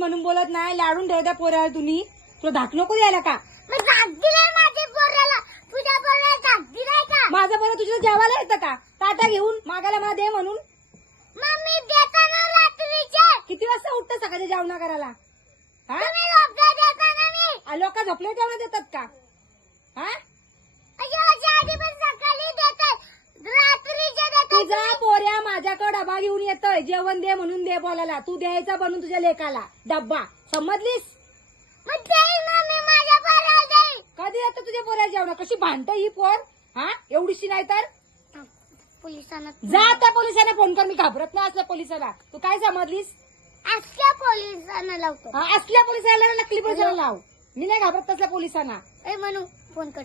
म्हणून बोलत नाही, लाडून ठेवत्या पोऱ्याला तुम्ही. तुला धाक नको द्यायला का? माझं बरं तुझं जेवायला येतं का? ताटा घेऊन मागायला मला दे म्हणून. किती वाजता उठतं सकाळच्या जेवणा करायला? लोक झोपले जेवण देतात का? तुझा पोऱ्या माझ्याकडे डबा घेऊन येतोय, जेवण दे म्हणून दे बोलायला. तू द्यायचा बनून तुझ्या लेकाला डब्बा, समजलीस? कधी येतं तुझ्या पोऱ्या जेवण? कशी भांडत ही पोर? एवढीशी नाही तर पोलिसांना जा, त्या पोलिसांना फोन कर. मी घाबरत नाही असल्या पोलिसाला. तू काय समजलीस? असल्या पोलिसांना लावतो. असल्या पोलिसाला, नकली पोलिसाला लाव. मी नाही घाबरत तसल्या पोलिसांना. म्हणू फोन कर.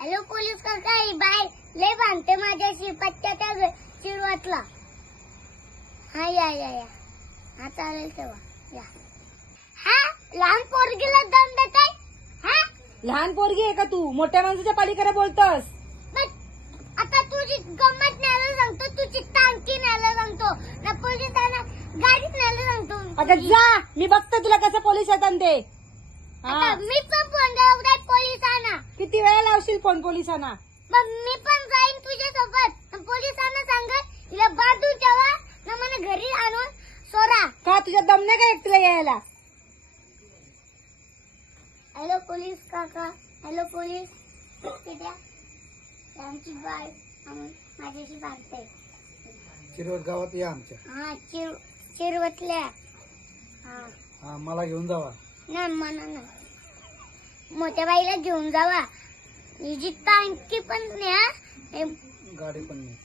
हॅलो पोलीस काका, बाय लय भांडते माझ्याशी पत्त्याच्या चिरवातला. हा या या या, हा चालेल तेव्हा या. हा लहान पोरगीला दम देताय? हा लहान पोरगी आहे का तू? मोठ्या माणसाच्या पलीकडे बोलतोस. आता तुझी गंमत न्यायला सांगतो, तुझी टांकी न्यायला सांगतो ना, पोलिसांना गाडीत न्यायला सांगतो. अगं जा, मी बघते तुला कसं पोलीस येतात ते. मी पण फोन लावलाय पोलिसांना. किती वेळा लावशील फोन पोलिसांना? मी पण जाईन तुझ्यासोबत. पोलिसांना सांगत तिला बाजू ठेवा ना, मला घरी आणून सोडा. का तुझ्या दम नाही का एकटीला यायला? हॅलो पोलीस काका, हॅलो पोलीस. आमची बाय माझ्याशी भांडते. चिरवत गावात या आमच्या. हा चिरवतल्या. हा मला घेऊन जावा. नाही म्हणा ना, मोठ्या बाईला घेऊन जावा. हिची टांकी पण न्या, गाडी पण नाही.